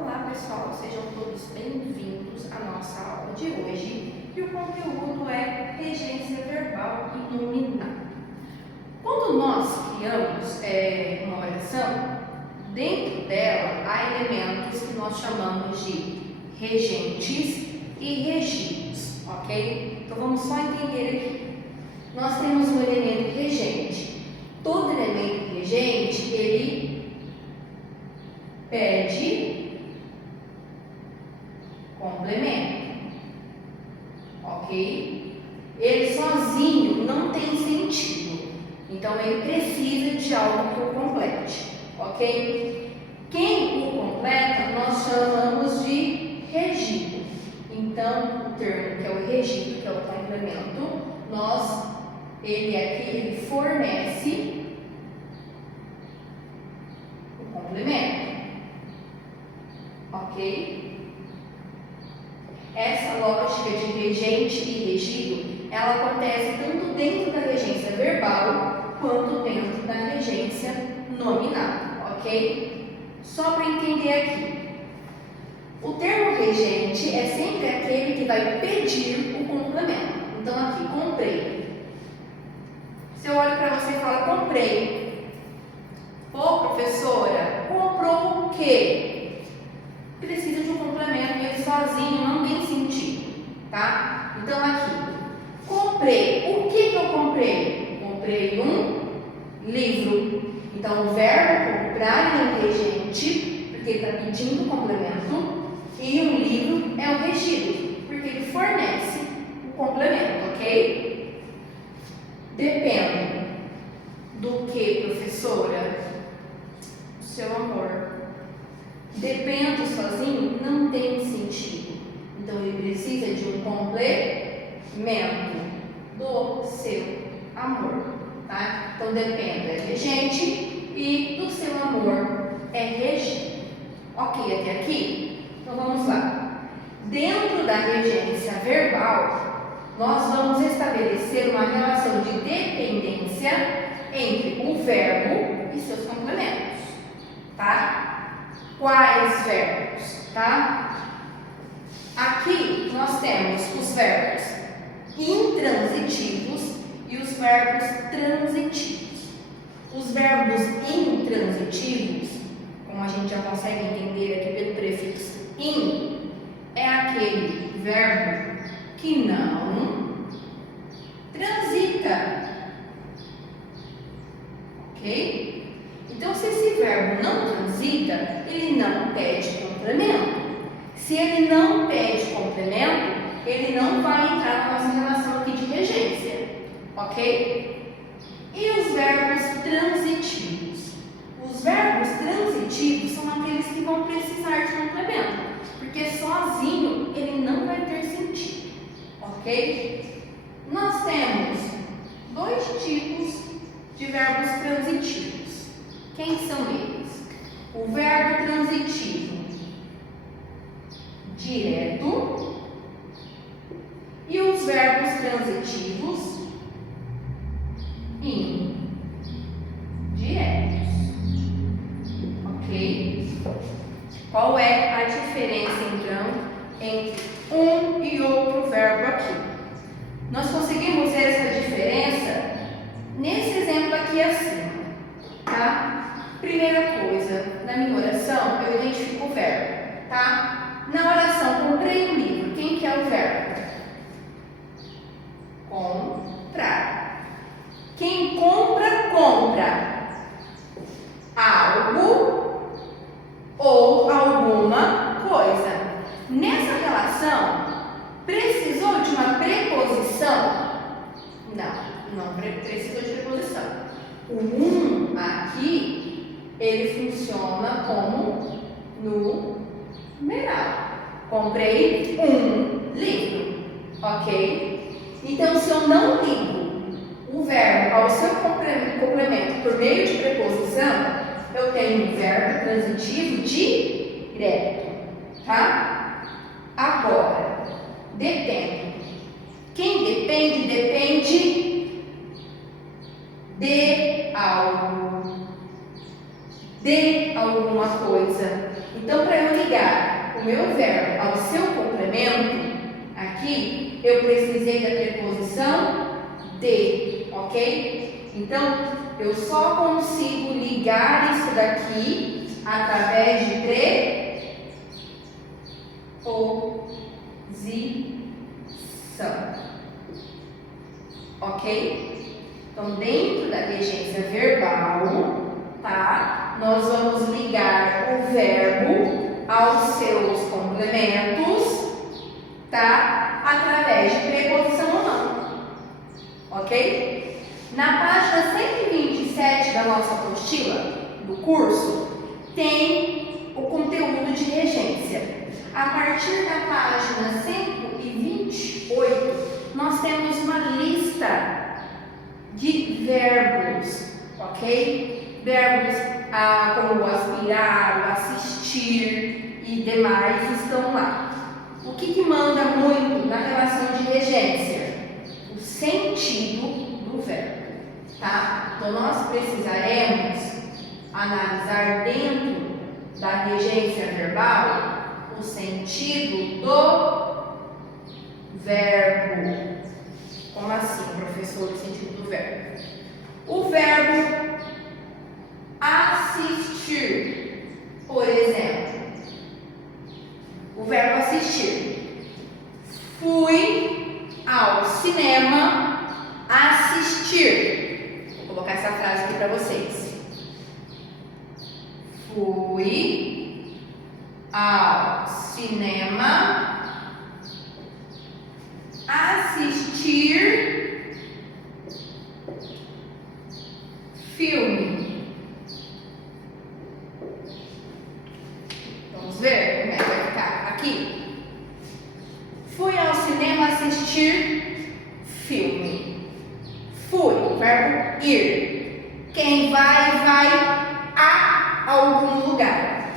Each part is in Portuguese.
Olá pessoal, sejam todos bem-vindos à nossa aula de hoje e o conteúdo é regência verbal e nominal. Quando nós criamos uma oração, dentro dela há elementos que nós chamamos de regentes e regidos, ok? Então vamos só entender aqui. Nós temos um elemento regente. Todo elemento regente, ele pede complemento, ok? Ele sozinho não tem sentido, então ele precisa de algo que o complete, ok? Quem o completa nós chamamos de regido. Então o termo que é o regido, que é o complemento, ele fornece o complemento, ok? Essa lógica de regente e regido, ela acontece tanto dentro da regência verbal quanto dentro da regência nominal, ok? Só para entender aqui, o termo regente é sempre aquele que vai pedir o complemento. Então aqui, comprei. Se eu olho para você e falo, comprei. Ô professora, comprou o quê? Precisa de um complemento e ele sozinho não tem sentido, tá? Então aqui, comprei. O que eu comprei? Comprei um livro. Então o verbo comprar é um regente, porque ele está pedindo um complemento, e um livro é um regido, porque ele fornece o complemento, ok? Depende do que, professora? Do seu amor. Dependo sozinho não tem sentido. Então ele precisa de um complemento do seu amor, tá? Então dependo é regente e do seu amor é regido. Ok, até aqui? Então vamos lá. Dentro da regência verbal, nós vamos estabelecer uma relação de dependência entre o verbo e seus complementos, tá? Quais verbos, tá? Aqui nós temos os verbos intransitivos e os verbos transitivos. Os verbos intransitivos, como a gente já consegue entender aqui pelo prefixo in, é aquele verbo que não transita, ok? Então, se esse verbo não transita, ele não pede complemento. Se ele não pede complemento, ele não vai entrar na nossa relação aqui de regência, ok? E os verbos transitivos? Os verbos transitivos são aqueles que vão precisar de complemento, porque sozinho ele não vai ter sentido, ok? Nós temos dois tipos de verbos transitivos. Quem são eles? O verbo transitivo direto e os verbos transitivos indiretos. Ok? Qual é a diferença, então, entre um e outro verbo aqui? Nós conseguimos ver essa diferença nesse exemplo aqui acima, tá? Primeira coisa, na minha oração, eu identifico o verbo, tá? Na oração, comprei um livro. Quem que é o verbo? Comprar. Quem compra, compra algo ou alguma coisa. Nessa relação, precisou de uma preposição? Não precisou de preposição. O aqui, ele funciona como numeral. Comprei um livro, ok? Então, se eu não ligo o verbo ao seu complemento por meio de preposição, eu tenho um verbo transitivo direto, tá? Agora, depende. Quem depende, depende de algo. de alguma coisa. Então, para eu ligar o meu verbo ao seu complemento, aqui eu precisei da preposição de, ok? Então, eu só consigo ligar isso daqui através de preposição, ok? Então, dentro da regência verbal, tá? Nós vamos ligar o verbo aos seus complementos, tá? Através de preposição ou não, ok? Na página 127 da nossa apostila do curso, tem o conteúdo de regência. A partir da página 128, nós temos uma lista de verbos, ok? Verbos como o aspirar, o assistir e demais estão lá. O que manda muito na relação de regência? O sentido do verbo, tá? Então, nós precisaremos analisar dentro da regência verbal o sentido do verbo. Como assim, professor, o sentido do verbo? O verbo assistir, por exemplo. O verbo assistir. Fui ao cinema assistir. Vou colocar essa frase aqui para vocês. Fui ao cinema assistir filme. Vamos ver como é que vai ficar aqui. Fui ao cinema assistir filme. Fui, o verbo ir. Quem vai a algum lugar.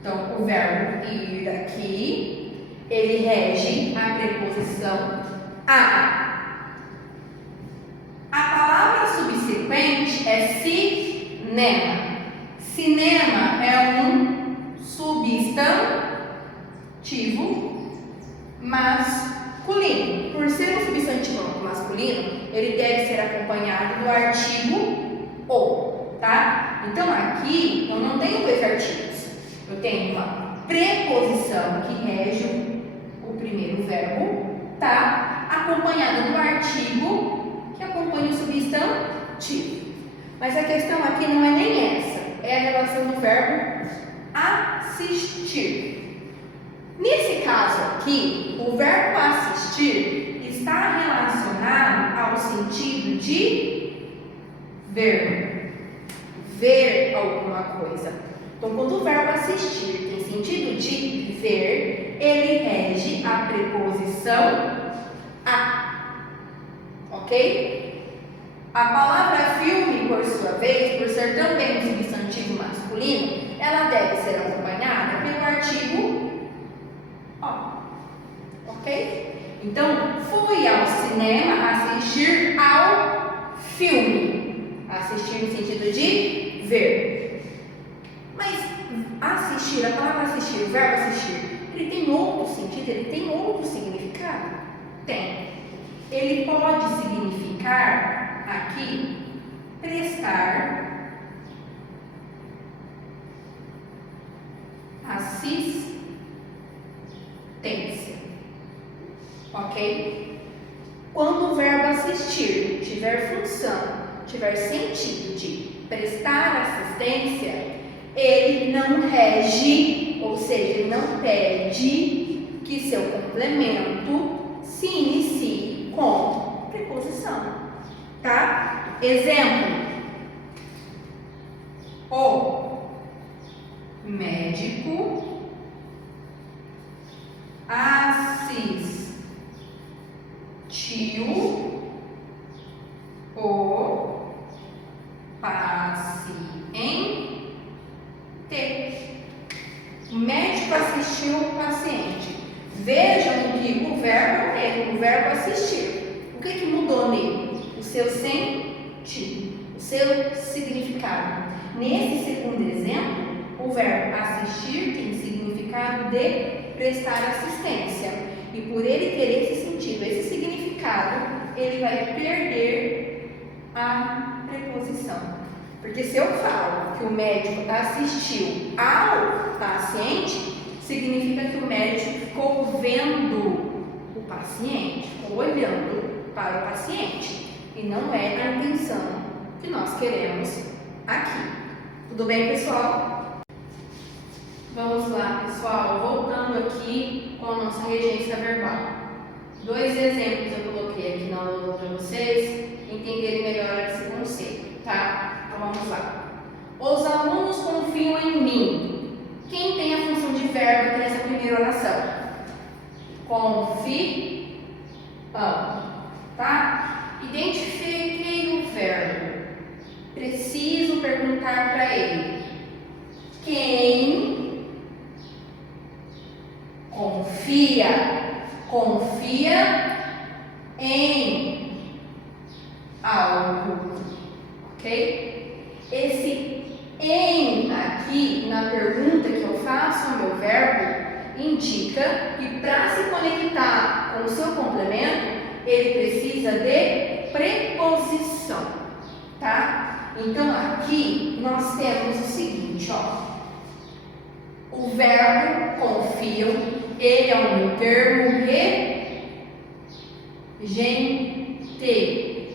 Então, o verbo ir aqui, ele rege a preposição a. A palavra subsequente é cinema. Cinema é um substantivo masculino. Por ser um substantivo masculino, ele deve ser acompanhado do artigo o, tá? Então, aqui eu não tenho dois artigos. Eu tenho uma preposição que rege o primeiro verbo, tá? Acompanhada do artigo que acompanha o substantivo. Mas a questão aqui não é nem essa, é a relação do verbo assistir. Nesse caso aqui, o verbo assistir está relacionado ao sentido de ver alguma coisa. Então, quando o verbo assistir tem sentido de ver, ele rege a preposição a, ok? A palavra filme, por sua vez, por ser também um substantivo masculino, ela deve ser acompanhada pelo artigo o, ok? Então, fui ao cinema assistir ao filme. Assistir no sentido de ver. Mas assistir, a palavra assistir, o verbo assistir, ele tem outro sentido, ele tem outro significado? Tem. Ele pode significar aqui prestar assistência, ok? Quando o verbo assistir tiver função, tiver sentido de prestar assistência, ele não rege, ou seja, ele não pede que seu complemento se inicie com preposição, tá? Exemplo: o médico assistiu o paciente. O médico assistiu o paciente. Vejam que o verbo é o verbo assistir. O que mudou nele? O seu sentido, o seu significado. Nesse segundo exemplo, o verbo assistir tem significado de prestar assistência. E por ele ter esse sentido, esse significado, ele vai perder a preposição. Porque se eu falo que o médico assistiu ao paciente, significa que o médico ficou vendo o paciente, ficou olhando para o paciente. E não é a intenção que nós queremos aqui. Tudo bem, pessoal? Vamos lá, pessoal. Voltando aqui com a nossa regência verbal. 2 exemplos eu coloquei aqui na aula para vocês entenderem melhor esse conceito, tá? Então vamos lá. Os alunos confiam em mim. Quem tem a função de verbo aqui nessa primeira oração? Confiam, tá? Identifiquei o verbo. Preciso perguntar para ele. Quem confia em algo, ok? Esse em aqui na pergunta que eu faço ao meu verbo indica que para se conectar com o seu complemento ele precisa de preposição, tá? Então aqui nós temos o seguinte, o verbo confiam, ele é um termo regente.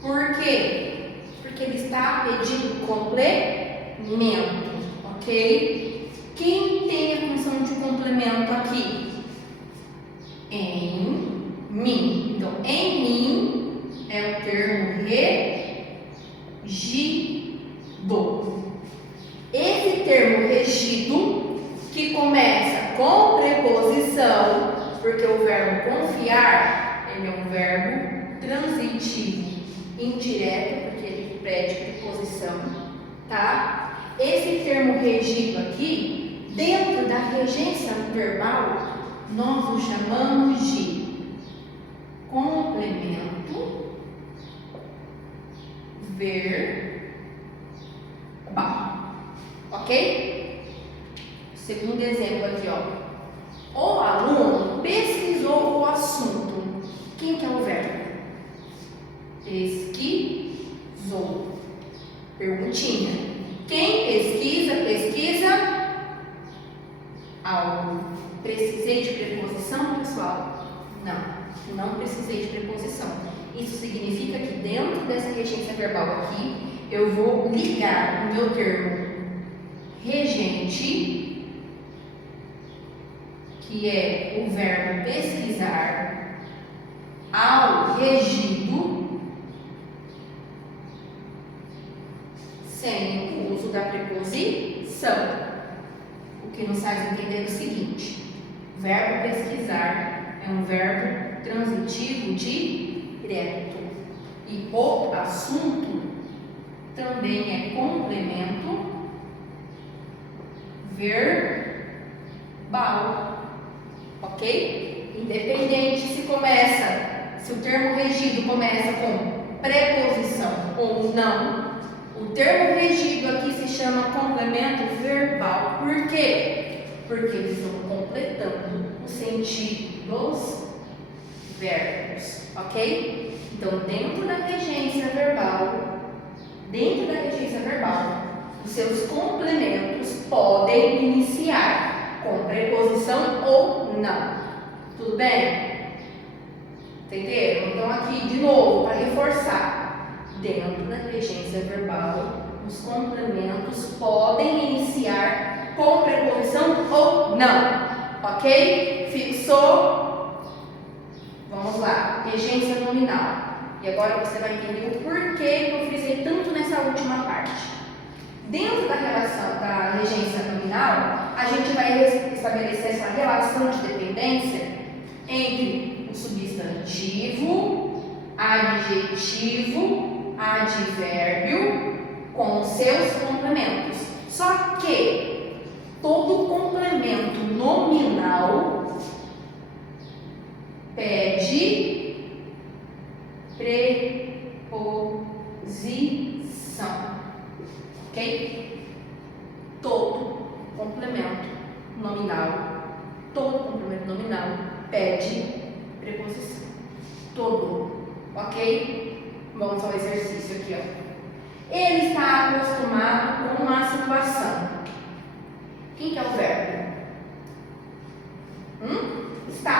Por quê? Porque ele está pedindo complemento, ok? Quem tem a função de complemento aqui? Em mim. Então, em mim é o termo regido. Esse termo regido, que começa com preposição, porque o verbo confiar, ele é um verbo transitivo indireto, porque ele pede preposição, tá? Esse termo regido aqui, dentro da regência verbal, nós o chamamos de complemento verbal. Ok? Segundo exemplo aqui, o aluno pesquisou o assunto. Quem que é o verbo? Pesquisou. Perguntinha. Quem pesquisa algo. Precisei de preposição, pessoal? Não precisei de preposição. Isso significa que dentro dessa regência verbal aqui, eu vou ligar o meu termo regente, que é o verbo pesquisar, ao regido, sem o uso da preposição. O que nos faz entender o seguinte: o verbo pesquisar é um verbo transitivo direto e o assunto também é complemento verbal, ok? Independente se o termo regido começa com preposição ou não, o termo regido aqui se chama complemento verbal. Por quê? Porque eles estão completando o sentido dos verbos, ok? Então, dentro da regência verbal, os seus complementos podem iniciar com preposição ou não. Tudo bem? Entenderam? Então, aqui, de novo, para reforçar, dentro da regência verbal, os complementos podem iniciar com preposição ou não. Ok? Fixou? Vamos lá. Regência nominal. E agora você vai entender o porquê que eu frisei tanto nessa última parte. Dentro da relação da regência nominal, a gente vai estabelecer essa relação de dependência entre o substantivo, adjetivo, advérbio com seus complementos. Só que todo complemento nominal pede preposição, ok? pede preposição. Todo, ok? Vamos ao exercício aqui, ó. Ele está acostumado com uma situação. Quem que é o verbo? Está.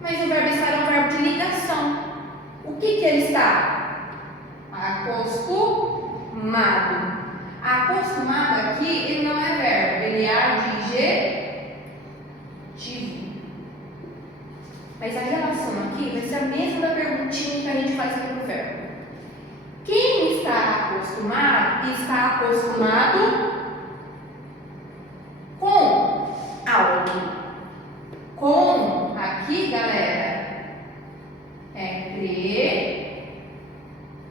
Mas o verbo estar é um verbo de ligação. O que ele está? Acostumado. Acostumado aqui, ele não é verbo, ele é adjetivo. Mas a relação aqui vai ser a mesma da perguntinha que a gente faz aqui no verbo. Quem está acostumado com algo. Com, aqui, galera, é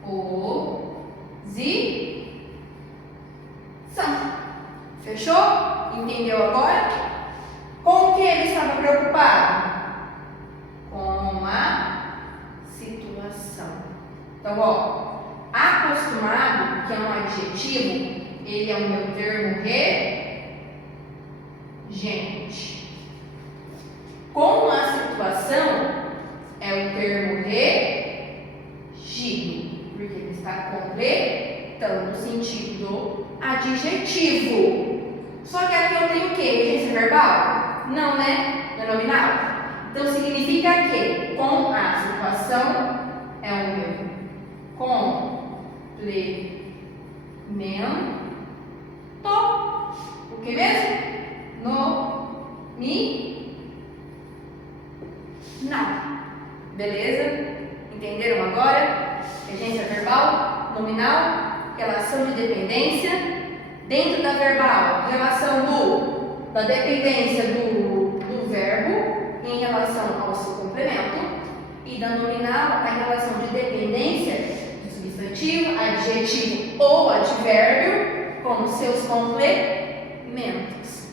preposição. Fechou? Entendeu agora? Com o que ele estava preocupado? Com a situação. Então, ó, acostumado, que é um adjetivo, ele é o meu termo regente. Com a situação é o termo regido, porque ele está completando o sentido do adjetivo. Só que aqui eu tenho o quê? Regência verbal? Não, né? Não é nominal. Então significa que com a situação é o meu complemento. O que mesmo? Nominal. Beleza? Entenderam agora? Regência verbal, nominal, relação de dependência. Dentro da verbal, relação da dependência do verbo em relação ao seu complemento. E da nominal, a relação de dependência de substantivo, adjetivo ou advérbio com os seus complementos.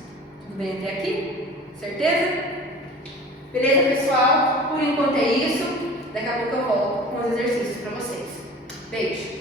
Tudo bem até aqui? Certeza? Beleza, pessoal? Por enquanto é isso. Daqui a pouco eu volto com os exercícios para vocês. Beijo!